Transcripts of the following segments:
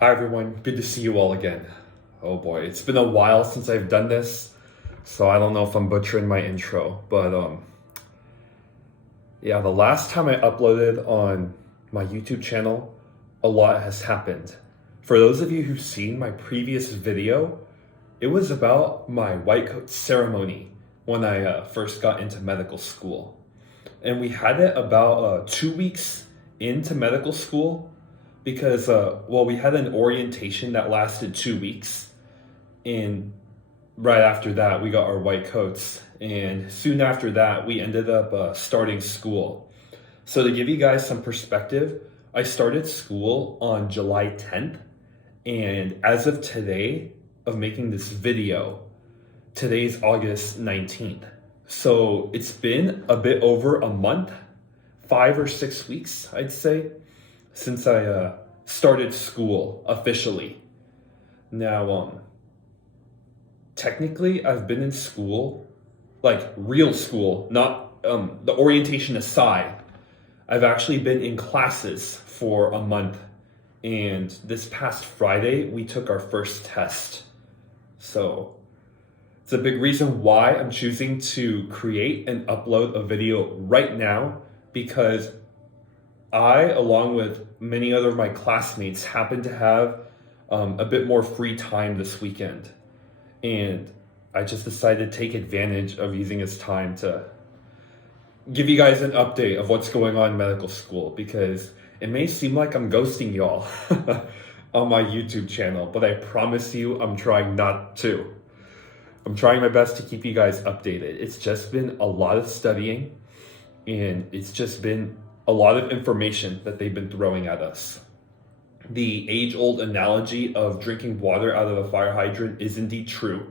Hi everyone, good to see you all again. Oh boy, it's been a while since I've done this, so I don't know if I'm butchering my intro, but yeah, the last time I uploaded on my YouTube channel, a lot has happened. For those of you who've seen my previous video, it was about my white coat ceremony when I first got into medical school. And we had it about 2 weeks into medical school because, we had an orientation that lasted 2 weeks. And right after that, we got our white coats. And soon after that, we ended up starting school. So to give you guys some perspective, I started school on July 10th. And as of today, of making this video, today's August 19th. So it's been a bit over a month, 5 or 6 weeks, I'd say, since I started school officially. Now, technically, I've been in school, like real school, not the orientation aside. I've actually been in classes for a month. And this past Friday, we took our first test. So it's a big reason why I'm choosing to create and upload a video right now, because I, along with many other of my classmates, happen to have a bit more free time this weekend. And I just decided to take advantage of using this time to give you guys an update of what's going on in medical school, because it may seem like I'm ghosting y'all on my YouTube channel, but I promise you I'm trying not to. I'm trying my best to keep you guys updated. It's just been a lot of studying, and it's just been a lot of information that they've been throwing at us. The age-old analogy of drinking water out of a fire hydrant is indeed true.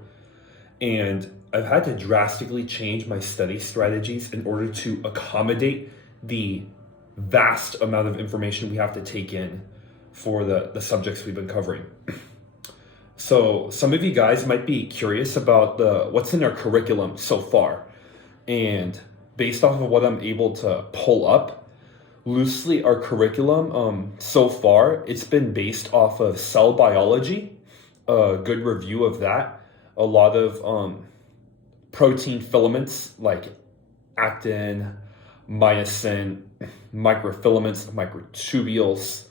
And I've had to drastically change my study strategies in order to accommodate the vast amount of information we have to take in for the subjects we've been covering. So some of you guys might be curious about what's in our curriculum so far. And based off of what I'm able to pull up, loosely our curriculum so far, it's been based off of cell biology, a good review of that, a lot of protein filaments like actin, myosin, microfilaments, microtubules,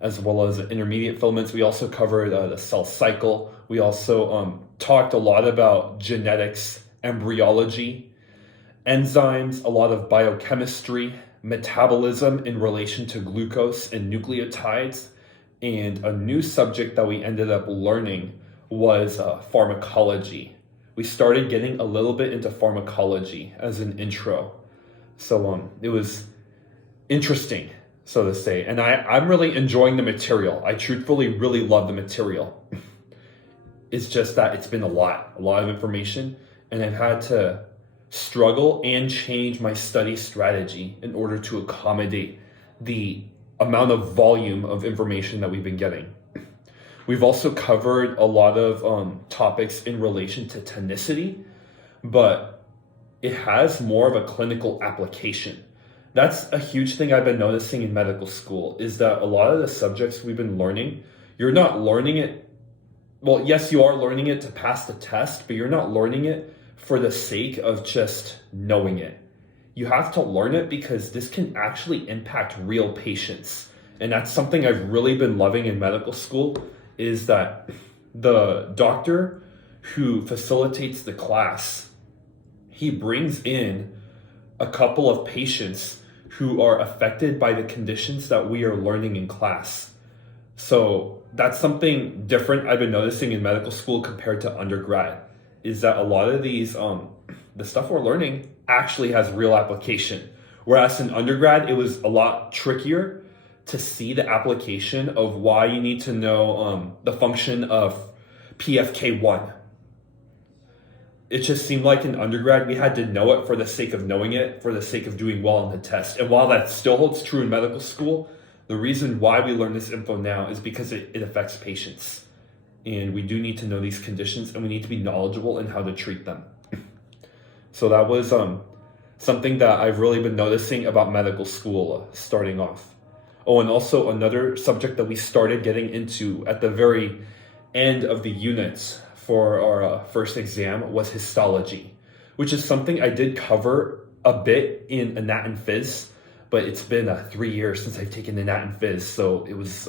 as well as intermediate filaments. We also covered the cell cycle. We also talked a lot about genetics, embryology, enzymes, a lot of biochemistry, metabolism in relation to glucose and nucleotides. And a new subject that we ended up learning was pharmacology. We started getting a little bit into pharmacology as an intro. So it was interesting, so to say. And I'm really enjoying the material. I truthfully really love the material. It's just that it's been a lot of information, and I've had to struggle and change my study strategy in order to accommodate the amount of volume of information that we've been getting. We've also covered a lot of topics in relation to tonicity, but it has more of a clinical application. That's a huge thing I've been noticing in medical school, is that a lot of the subjects we've been learning, you're not learning it. Well, yes, you are learning it to pass the test, but you're not learning it for the sake of just knowing it. You have to learn it because this can actually impact real patients. And that's something I've really been loving in medical school, is that the doctor who facilitates the class, he brings in a couple of patients who are affected by the conditions that we are learning in class. So that's something different I've been noticing in medical school compared to undergrad, is that a lot of these, the stuff we're learning actually has real application. Whereas in undergrad, it was a lot trickier to see the application of why you need to know the function of PFK1. It just seemed like in undergrad, we had to know it for the sake of knowing it, for the sake of doing well on the test. And while that still holds true in medical school, the reason why we learn this info now is because it affects patients. And we do need to know these conditions, and we need to be knowledgeable in how to treat them. So that was something that I've really been noticing about medical school starting off. Oh, and also another subject that we started getting into at the very end of the units for our first exam was histology, which is something I did cover a bit in Anat and Phys, but it's been 3 years since I've taken Anat and Phys, so it was,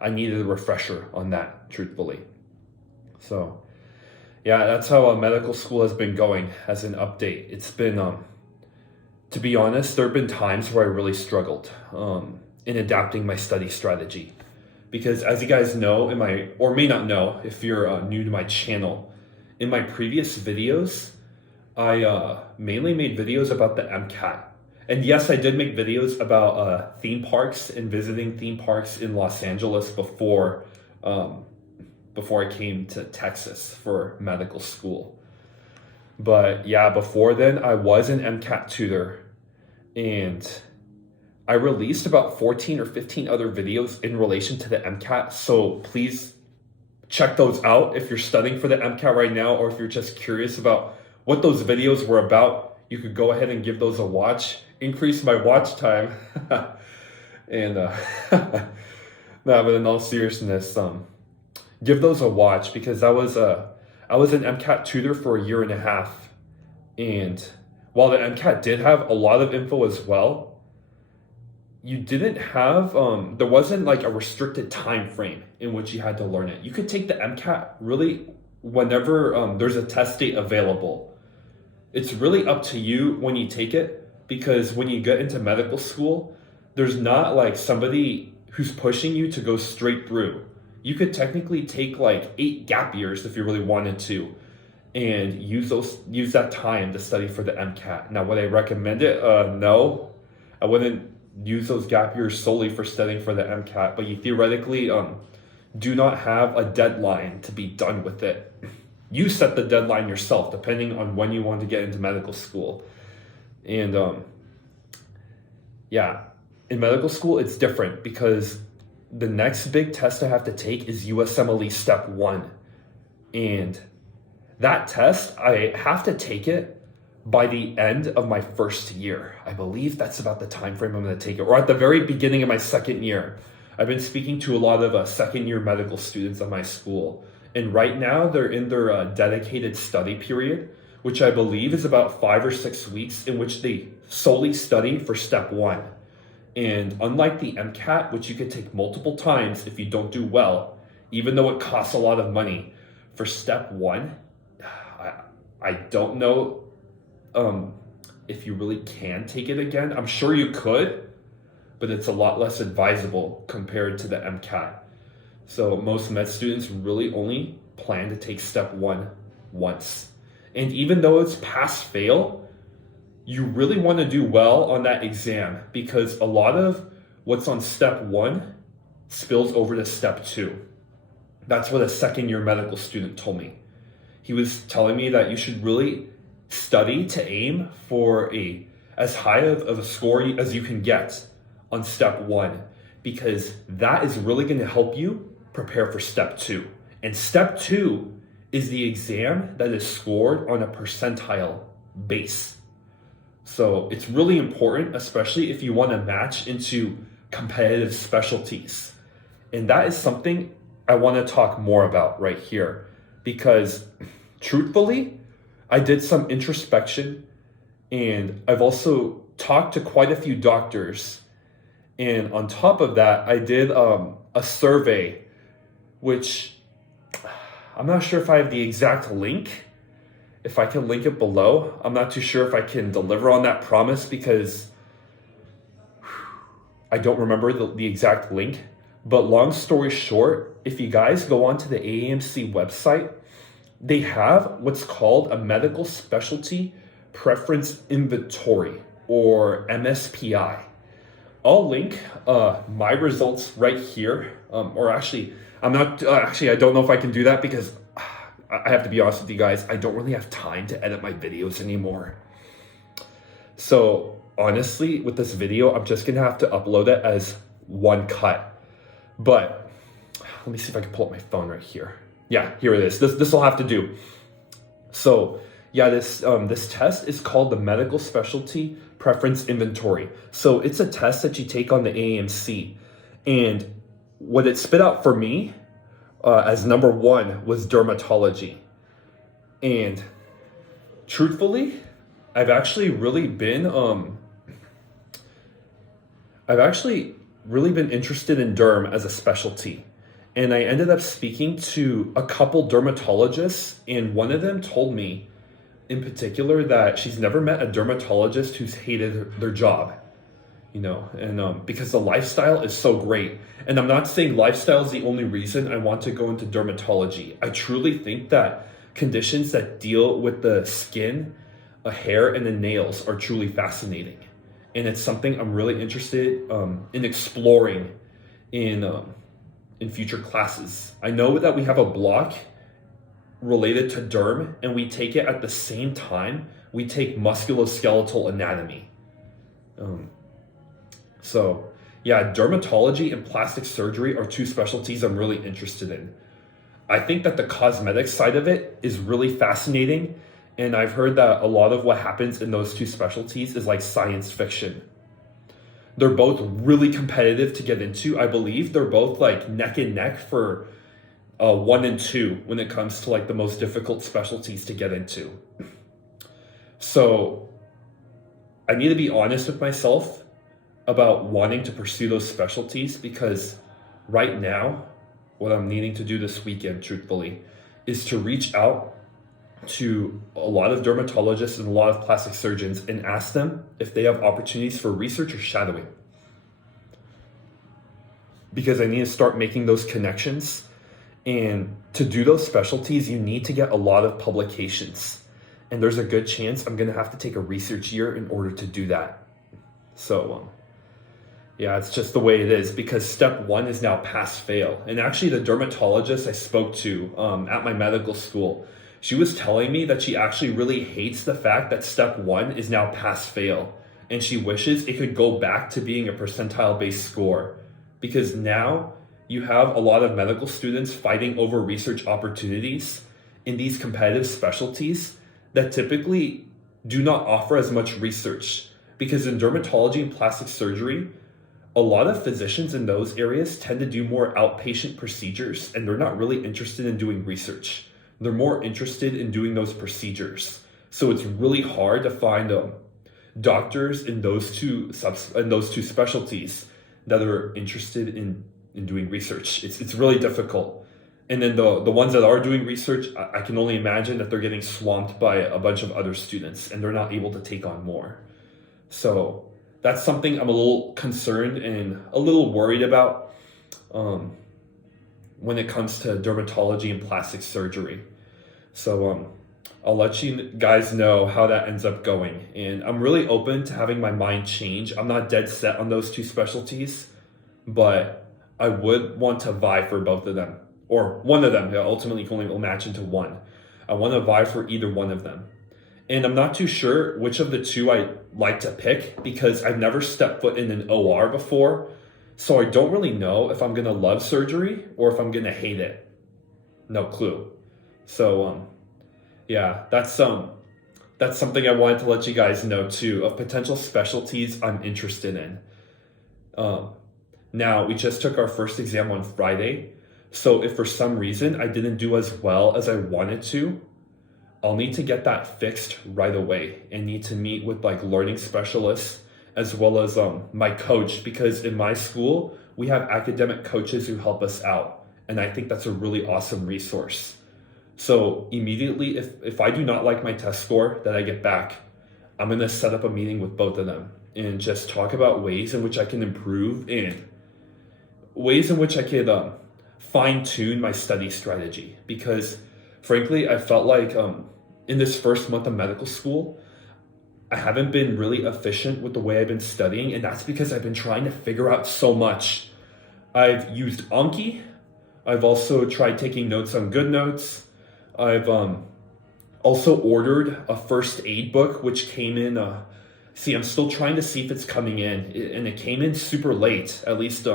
I needed a refresher on that, truthfully. So, yeah, that's how medical school has been going as an update. It's been, to be honest, there have been times where I really struggled in adapting my study strategy. Because as you guys know, or may not know if you're new to my channel, in my previous videos, I mainly made videos about the MCAT. And yes, I did make videos about theme parks and visiting theme parks in Los Angeles before I came to Texas for medical school. But yeah, before then, I was an MCAT tutor, and I released about 14 or 15 other videos in relation to the MCAT, so please check those out if you're studying for the MCAT right now, or if you're just curious about what those videos were about. You could go ahead and give those a watch, increase my watch time, and no, but in all seriousness, give those a watch, because I was an MCAT tutor for 1.5 years, and while the MCAT did have a lot of info as well, you didn't have, there wasn't like a restricted time frame in which you had to learn it. You could take the MCAT really whenever there's a test date available. It's really up to you when you take it, because when you get into medical school, there's not like somebody who's pushing you to go straight through. You could technically take like 8 gap years if you really wanted to, and use that time to study for the MCAT. Now, would I recommend it? No, I wouldn't use those gap years solely for studying for the MCAT, but you theoretically do not have a deadline to be done with it. You set the deadline yourself, depending on when you want to get into medical school. And yeah, in medical school, it's different, because the next big test I have to take is USMLE Step 1. And that test, I have to take it by the end of my first year. I believe that's about the time frame I'm going to take it, or at the very beginning of my second year. I've been speaking to a lot of second-year medical students at my school, and right now they're in their dedicated study period, which I believe is about 5 or 6 weeks, in which they solely study for Step 1. And unlike the MCAT, which you could take multiple times if you don't do well, even though it costs a lot of money, for Step 1, I don't know if you really can take it again. I'm sure you could, but it's a lot less advisable compared to the MCAT. So most med students really only plan to take Step 1 once. And even though it's pass-fail, you really want to do well on that exam, because a lot of what's on Step 1 spills over to Step 2. That's what a second-year medical student told me. He was telling me that you should really study to aim for as high of a score as you can get on Step 1, because that is really going to help you prepare for Step 2. And Step 2 is the exam that is scored on a percentile base. So it's really important, especially if you want to match into competitive specialties. And that is something I want to talk more about right here, because truthfully, I did some introspection, and I've also talked to quite a few doctors. And on top of that, I did a survey, which I'm not sure if I have the exact link. If I can link it below, I'm not too sure if I can deliver on that promise, because I don't remember the exact link. But long story short, if you guys go onto the AAMC website, they have what's called a medical specialty preference inventory, or MSPI. I'll link my results right here, or actually, I don't know if I can do that, because I have to be honest with you guys, I don't really have time to edit my videos anymore. So honestly, with this video, I'm just gonna have to upload it as one cut. But let me see if I can pull up my phone right here. Yeah, here it is. This will have to do. So Yeah, this test is called the Medical Specialty Preference Inventory. So it's a test that you take on the AAMC, and what it spit out for me as number one was dermatology. And truthfully, I've actually really been I've actually really been interested in derm as a specialty. And I ended up speaking to a couple dermatologists, and one of them told me in particular that she's never met a dermatologist who's hated their job, and because the lifestyle is so great. And I'm not saying lifestyle is the only reason I want to go into dermatology. I truly think that conditions that deal with the skin, hair, and the nails are truly fascinating. And it's something I'm really interested in exploring in future classes. I know that we have a block related to derm, and we take it at the same time we take musculoskeletal anatomy. So yeah, dermatology and plastic surgery are two specialties I'm really interested in. I think that the cosmetic side of it is really fascinating, and I've heard that a lot of what happens in those two specialties is like science fiction. They're both really competitive to get into. I believe they're both like neck and neck for 1 and 2 when it comes to like the most difficult specialties to get into. So I need to be honest with myself about wanting to pursue those specialties, because right now, what I'm needing to do this weekend, truthfully, is to reach out to a lot of dermatologists and a lot of plastic surgeons and ask them if they have opportunities for research or shadowing. Because I need to start making those connections. And to do those specialties, you need to get a lot of publications. And there's a good chance I'm going to have to take a research year in order to do that. So, yeah, it's just the way it is, because step 1 is now pass fail. And actually, the dermatologist I spoke to at my medical school, she was telling me that she actually really hates the fact that step 1 is now pass fail. And she wishes it could go back to being a percentile based score, because now you have a lot of medical students fighting over research opportunities in these competitive specialties that typically do not offer as much research. Because in dermatology and plastic surgery, a lot of physicians in those areas tend to do more outpatient procedures, and they're not really interested in doing research. They're more interested in doing those procedures. So it's really hard to find doctors in those two specialties that are interested in doing research. It's really difficult. And then the ones that are doing research, I can only imagine that they're getting swamped by a bunch of other students, and they're not able to take on more. So that's something I'm a little concerned and a little worried about when it comes to dermatology and plastic surgery. So I'll let you guys know how that ends up going. And I'm really open to having my mind change. I'm not dead set on those two specialties, but I would want to vie for both of them, or one of them. Ultimately, you can only match into one. I want to vie for either one of them. And I'm not too sure which of the two I like to pick, because I've never stepped foot in an OR before. So I don't really know if I'm going to love surgery or if I'm going to hate it. No clue. So, yeah, that's something I wanted to let you guys know too, of potential specialties I'm interested in. Now, we just took our first exam on Friday. So if for some reason I didn't do as well as I wanted to, I'll need to get that fixed right away and need to meet with like learning specialists as well as my coach, because in my school, we have academic coaches who help us out. And I think that's a really awesome resource. So immediately, if I do not like my test score that I get back, I'm going to set up a meeting with both of them and just talk about ways in which I can improve and ways in which I could fine tune my study strategy. Because frankly, I felt like in this first month of medical school, I haven't been really efficient with the way I've been studying, and that's because I've been trying to figure out so much. I've used Anki. I've also tried taking notes on GoodNotes. I've also ordered a first aid book, which came in. I'm still trying to see if it's coming in, and it came in super late. At least,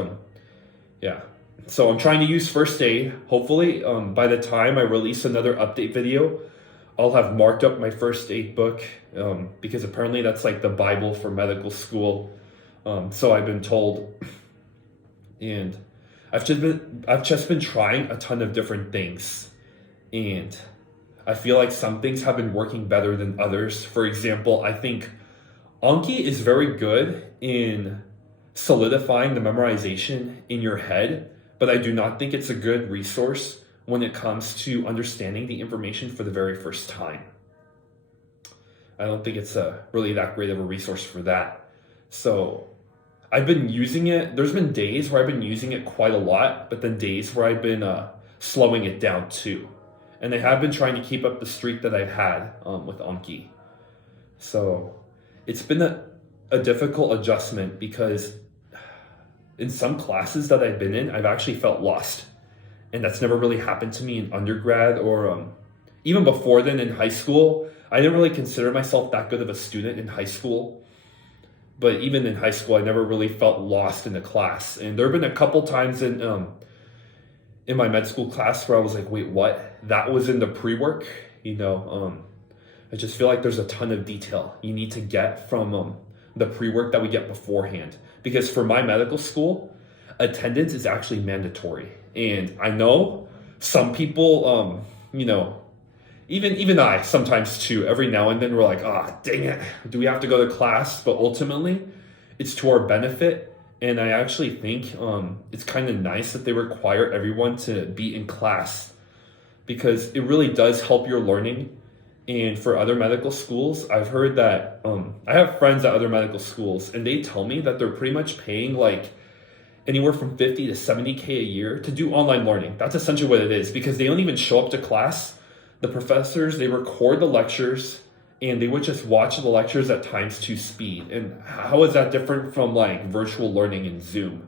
yeah. So I'm trying to use first aid. Hopefully, by the time I release another update video, I'll have marked up my first aid book because apparently that's like the Bible for medical school. So I've been told, and I've just been trying a ton of different things, and I feel like some things have been working better than others. For example, I think Anki is very good in solidifying the memorization in your head, but I do not think it's a good resource when it comes to understanding the information for the very first time. I don't think it's really that great of a resource for that. So I've been using it. There's been days where I've been using it quite a lot, but then days where I've been slowing it down too. And I have been trying to keep up the streak that I've had with Anki. So it's been a difficult adjustment because in some classes that I've been in, I've actually felt lost. And that's never really happened to me in undergrad or even before then in high school. I didn't really consider myself that good of a student in high school. But even in high school, I never really felt lost in a class. And there have been a couple times in my med school class where I was like, wait, what? That was in the pre-work? I just feel like there's a ton of detail you need to get from the pre-work that we get beforehand. Because for my medical school, attendance is actually mandatory. And I know some people, even I sometimes too, every now and then we're like, dang it, do we have to go to class? But ultimately, it's to our benefit. And I actually think it's kind of nice that they require everyone to be in class because it really does help your learning. And for other medical schools, I've heard that I have friends at other medical schools and they tell me that they're pretty much paying like anywhere from 50 to 70K a year to do online learning. That's essentially what it is because they don't even show up to class. The professors, they record the lectures and they would just watch the lectures at times 2 speed. And how is that different from like virtual learning in Zoom?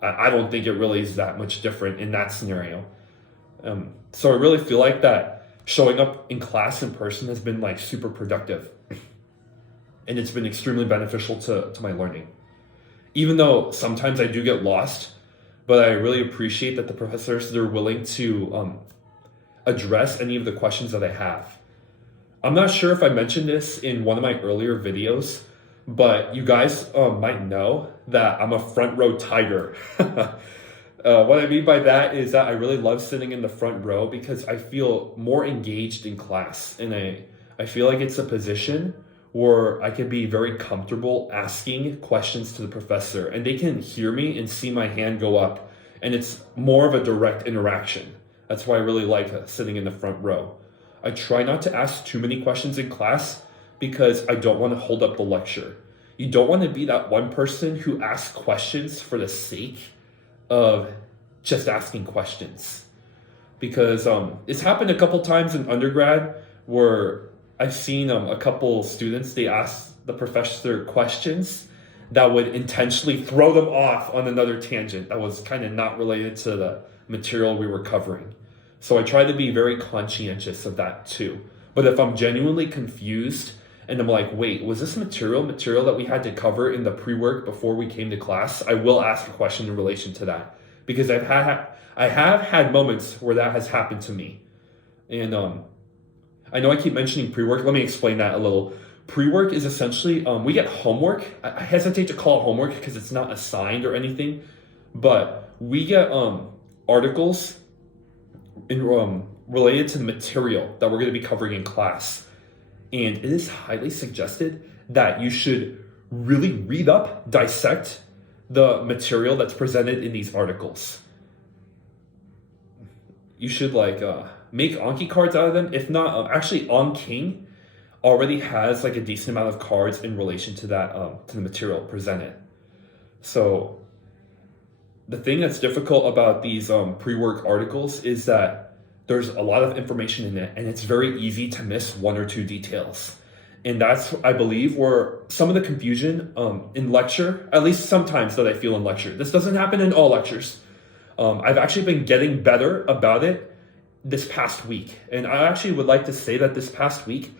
I don't think it really is that much different in that scenario. So I really feel like that showing up in class in person has been like super productive. And it's been extremely beneficial to my learning. Even though sometimes I do get lost, but I really appreciate that the professors, they're willing to address any of the questions that I have. I'm not sure if I mentioned this in one of my earlier videos, but you guys might know that I'm a front row tiger. What I mean by that is that I really love sitting in the front row because I feel more engaged in class. And I feel like it's a position where I can be very comfortable asking questions to the professor and they can hear me and see my hand go up. And it's more of a direct interaction. That's why I really like sitting in the front row. I try not to ask too many questions in class because I don't want to hold up the lecture. You don't want to be that one person who asks questions for the sake of just asking questions. Because it's happened a couple times in undergrad where I've seen a couple students, they ask the professor questions that would intentionally throw them off on another tangent that was kind of not related to the material we were covering. So I try to be very conscientious of that too. But if I'm genuinely confused and I'm like, wait, was this material that we had to cover in the pre-work before we came to class? I will ask a question in relation to that because I have had moments where that has happened to me. And I know I keep mentioning pre-work. Let me explain that a little. Pre-work is essentially, we get homework. I hesitate to call it homework because it's not assigned or anything, but we get articles related to the material that we're going to be covering in class. And it is highly suggested that you should really read up, dissect the material that's presented in these articles. You should make Anki cards out of them. If not, actually OnKing already has like a decent amount of cards in relation to that, to the material presented. So the thing that's difficult about these pre-work articles is that there's a lot of information in it and it's very easy to miss 1 or 2 details. And that's, I believe, where some of the confusion in lecture, at least sometimes that I feel in lecture. This doesn't happen in all lectures. I've actually been getting better about it this past week. And I actually would like to say that this past week,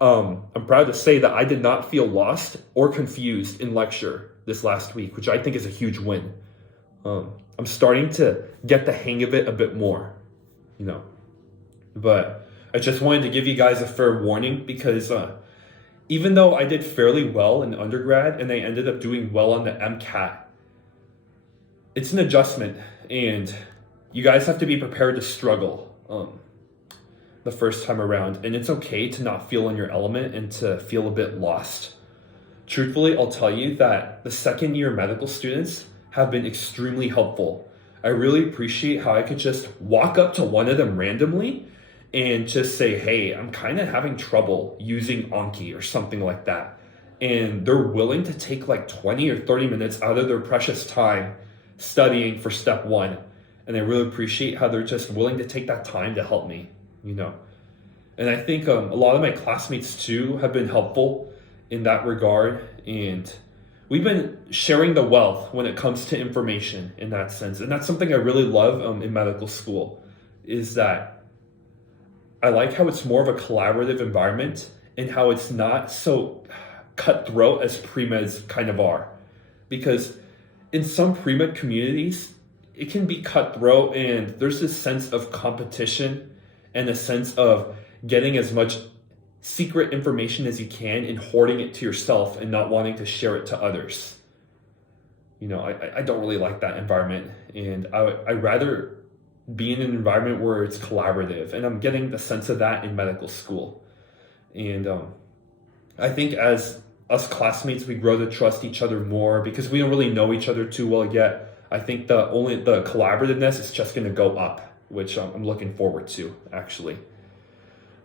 I'm proud to say that I did not feel lost or confused in lecture this last week, which I think is a huge win. I'm starting to get the hang of it a bit more, But I just wanted to give you guys a fair warning because even though I did fairly well in undergrad and I ended up doing well on the MCAT, it's an adjustment, and you guys have to be prepared to struggle the first time around. And it's okay to not feel in your element and to feel a bit lost. Truthfully, I'll tell you that the second year medical students have been extremely helpful. I really appreciate how I could just walk up to one of them randomly and just say, hey, I'm kind of having trouble using Anki or something like that. And they're willing to take like 20 or 30 minutes out of their precious time studying for step one. And I really appreciate how they're just willing to take that time to help me, you know. And I think a lot of my classmates too have been helpful in that regard. And we've been sharing the wealth when it comes to information in that sense. And that's something I really love in medical school, is that I like how it's more of a collaborative environment and how it's not so cutthroat as pre-meds kind of are. Because in some pre-med communities, it can be cutthroat and there's this sense of competition and a sense of getting as much secret information as you can and hoarding it to yourself and not wanting to share it to others. You know, I don't really like that environment, and I'd rather be in an environment where it's collaborative, and I'm getting the sense of that in medical school. And I think as us classmates, we grow to trust each other more because we don't really know each other too well yet. I think the collaborativeness is just going to go up, which I'm looking forward to, actually.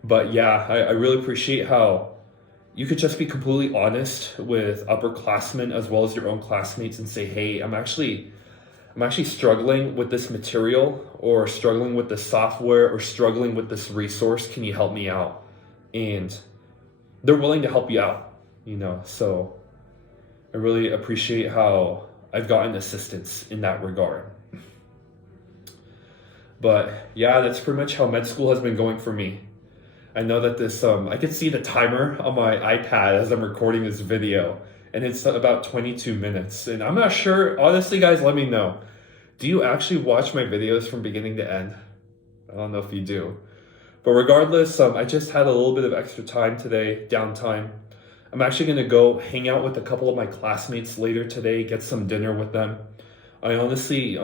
But yeah, I really appreciate how you could just be completely honest with upperclassmen as well as your own classmates and say, hey, I'm actually struggling with this material, or struggling with this software, or struggling with this resource. Can you help me out? And they're willing to help you out, you know. So I really appreciate how I've gotten assistance in that regard. But yeah, that's pretty much how med school has been going for me. I know that this, I can see the timer on my iPad as I'm recording this video, and it's about 22 minutes. And I'm not sure, honestly guys, let me know. Do you actually watch my videos from beginning to end? I don't know if you do. But regardless, I just had a little bit of extra time today, downtime. I'm actually gonna go hang out with a couple of my classmates later today, get some dinner with them. I honestly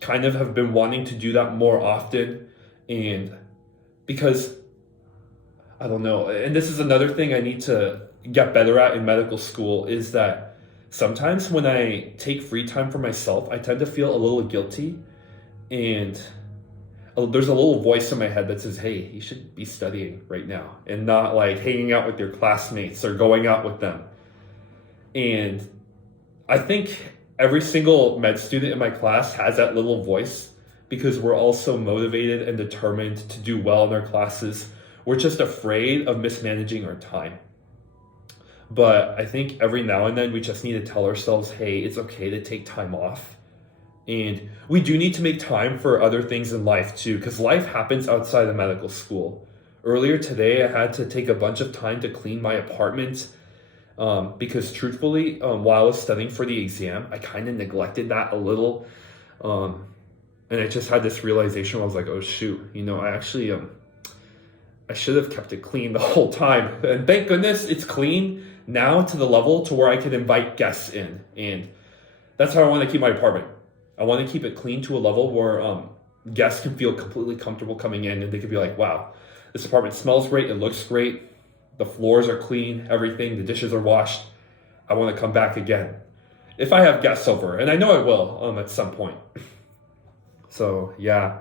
kind of have been wanting to do that more often, and because I don't know, and this is another thing I need to get better at in medical school, is that sometimes when I take free time for myself, I tend to feel a little guilty, and there's a little voice in my head that says, hey, you should be studying right now and not like hanging out with your classmates or going out with them. And I think every single med student in my class has that little voice, because we're all so motivated and determined to do well in our classes. We're just afraid of mismanaging our time. But I think every now and then we just need to tell ourselves, hey, it's okay to take time off. And we do need to make time for other things in life too, because life happens outside of medical school. Earlier today, I had to take a bunch of time to clean my apartment because truthfully, while I was studying for the exam, I kind of neglected that a little. And I just had this realization where I was like, oh shoot, you know, I should have kept it clean the whole time. And thank goodness it's clean now to the level to where I can invite guests in. And that's how I want to keep my apartment. I want to keep it clean to a level where guests can feel completely comfortable coming in, and they could be like, wow, this apartment smells great, it looks great, the floors are clean, everything, the dishes are washed. I want to come back again if I have guests over, and I know I will at some point. So yeah,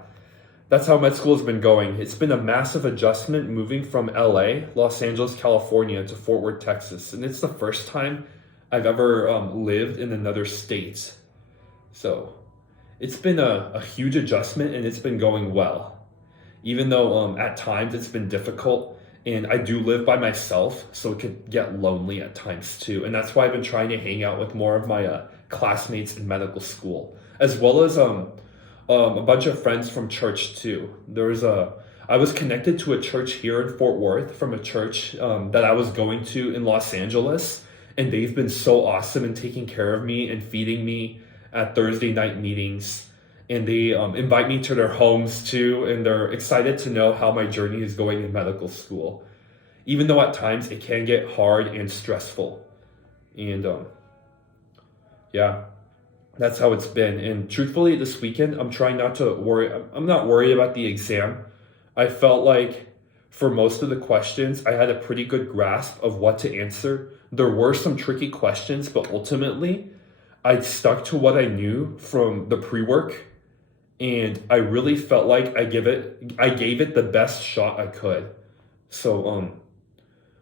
that's how med school has been going. It's been a massive adjustment moving from LA, Los Angeles, California to Fort Worth, Texas. And it's the first time I've ever lived in another state. So it's been a huge adjustment, and it's been going well. Even though at times it's been difficult, and I do live by myself, so it could get lonely at times too. And that's why I've been trying to hang out with more of my classmates in medical school, as well as a bunch of friends from church too. I was connected to a church here in Fort Worth from a church that I was going to in Los Angeles, and they've been so awesome in taking care of me and feeding me at Thursday night meetings. and they invite me to their homes too, and they're excited to know how my journey is going in medical school, even though at times it can get hard and stressful. And yeah, that's how it's been. And truthfully, this weekend, I'm trying not to worry. I'm not worried about the exam. I felt like for most of the questions, I had a pretty good grasp of what to answer. There were some tricky questions, but ultimately, I stuck to what I knew from the pre-work, and I really felt like I gave it the best shot I could. So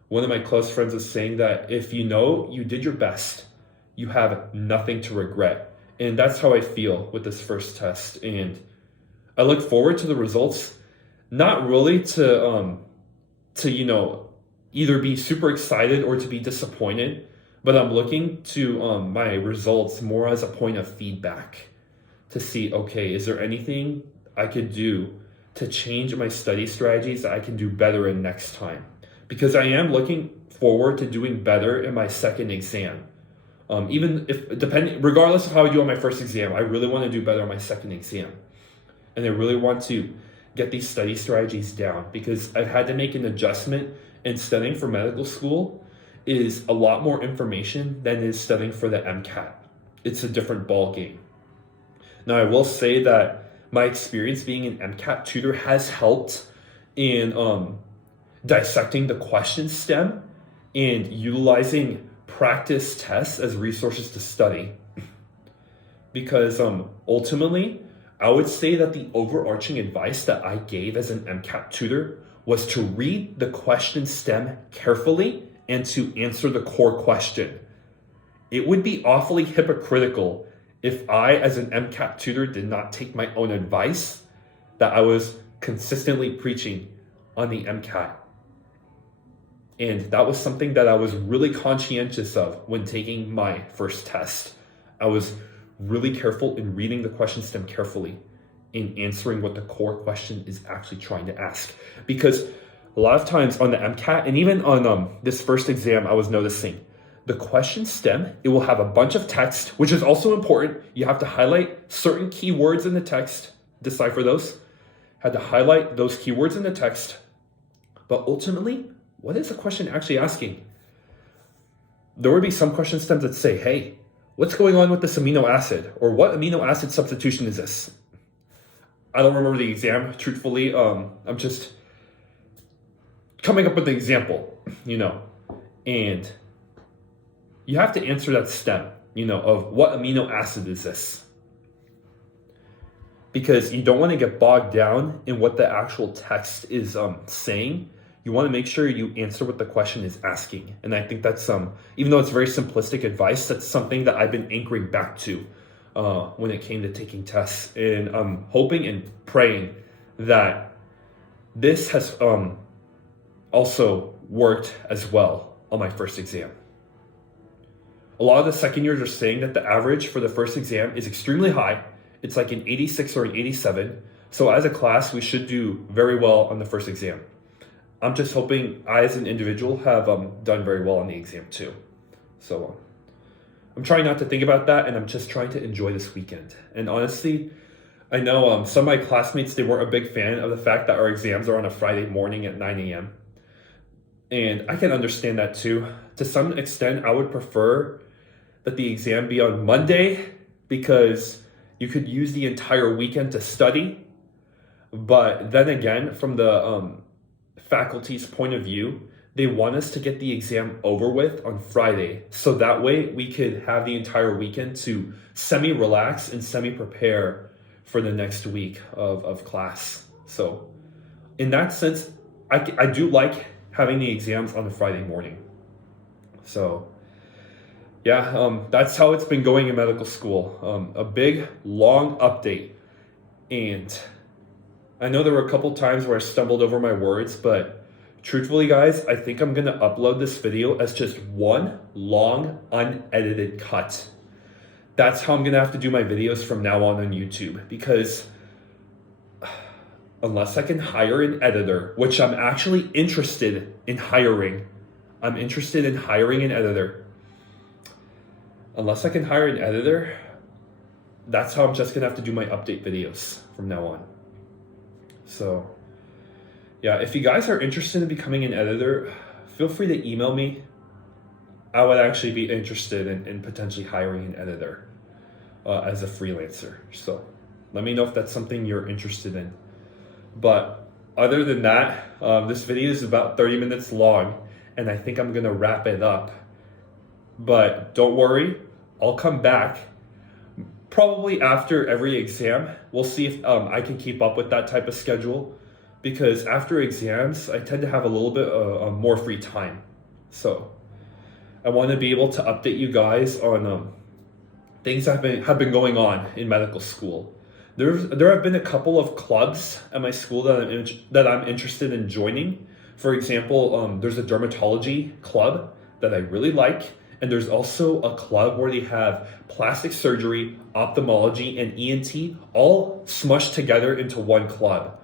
one of my close friends was saying that if you know you did your best, you have nothing to regret. And that's how I feel with this first test. And I look forward to the results, not really to either be super excited or to be disappointed, but I'm looking to my results more as a point of feedback to see, okay, is there anything I could do to change my study strategies that I can do better in next time? Because I am looking forward to doing better in my second exam. Regardless of how I do on my first exam, I really want to do better on my second exam. And I really want to get these study strategies down, because I've had to make an adjustment, and studying for medical school is a lot more information than is studying for the MCAT. It's a different ball game. Now, I will say that my experience being an MCAT tutor has helped in dissecting the question stem and utilizing practice tests as resources to study. Because ultimately, I would say that the overarching advice that I gave as an MCAT tutor was to read the question stem carefully and to answer the core question. It would be awfully hypocritical if I, as an MCAT tutor, did not take my own advice that I was consistently preaching on the MCAT. And that was something that I was really conscientious of when taking my first test. I was really careful in reading the question stem carefully, in answering what the core question is actually trying to ask. Because a lot of times on the MCAT, and even on this first exam, I was noticing the question stem, it will have a bunch of text, which is also important. You have to highlight certain keywords in the text, decipher those. Had to highlight those keywords in the text. But ultimately, what is the question actually asking? There would be some question stems that say, hey, what's going on with this amino acid? Or what amino acid substitution is this? I don't remember the exam, truthfully. I'm just coming up with the example, and you have to answer that stem, of what amino acid is this? Because you don't want to get bogged down in what the actual text is saying. You want to make sure you answer what the question is asking. And I think that's even though it's very simplistic advice, that's something that I've been anchoring back to when it came to taking tests. And I'm hoping and praying that this has also worked as well on my first exam. A lot of the second years are saying that the average for the first exam is extremely high. It's like an 86 or an 87. So as a class, we should do very well on the first exam. I'm just hoping I, as an individual, have done very well on the exam too. So I'm trying not to think about that, and I'm just trying to enjoy this weekend. And honestly, I know some of my classmates, they weren't a big fan of the fact that our exams are on a Friday morning at 9 a.m. And I can understand that too. To some extent, I would prefer that the exam be on Monday, because you could use the entire weekend to study. But then again, from the faculty's point of view, they want us to get the exam over with on Friday. So that way we could have the entire weekend to semi-relax and semi-prepare for the next week of class. So in that sense, I do like having the exams on a Friday morning. So yeah, that's how it's been going in medical school. A big, long update. And I know there were a couple times where I stumbled over my words, but truthfully, guys, I think I'm going to upload this video as just one long, unedited cut. That's how I'm going to have to do my videos from now on YouTube, because unless I can hire an editor, which I'm actually interested in hiring. I'm interested in hiring an editor. Unless I can hire an editor, that's how I'm just gonna have to do my update videos from now on. So yeah, if you guys are interested in becoming an editor, feel free to email me. I would actually be interested in potentially hiring an editor as a freelancer. So let me know if that's something you're interested in. But other than that, this video is about 30 minutes long, and I think I'm gonna wrap it up. But don't worry, I'll come back probably after every exam. We'll see if I can keep up with that type of schedule, because after exams, I tend to have a little bit more free time. So I want to be able to update you guys on things that have been going on in medical school. There have been a couple of clubs at my school that I'm interested in joining. For example, there's a dermatology club that I really like, and there's also a club where they have plastic surgery, ophthalmology, and ENT all smushed together into one club.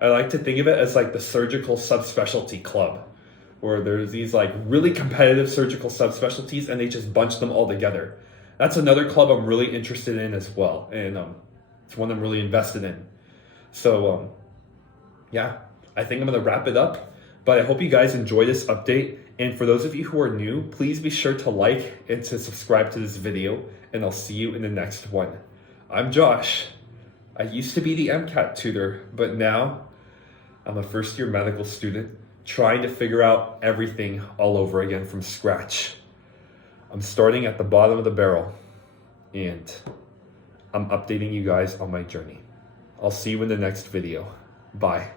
I like to think of it as like the surgical subspecialty club, where there's these like really competitive surgical subspecialties and they just bunch them all together. That's another club I'm really interested in as well, and it's one I'm really invested in. So yeah, I think I'm gonna wrap it up, but I hope you guys enjoy this update. And for those of you who are new, please be sure to like and to subscribe to this video, and I'll see you in the next one. I'm Josh. I used to be the MCAT tutor, but now I'm a first-year medical student trying to figure out everything all over again from scratch. I'm starting at the bottom of the barrel, and I'm updating you guys on my journey. I'll see you in the next video. Bye.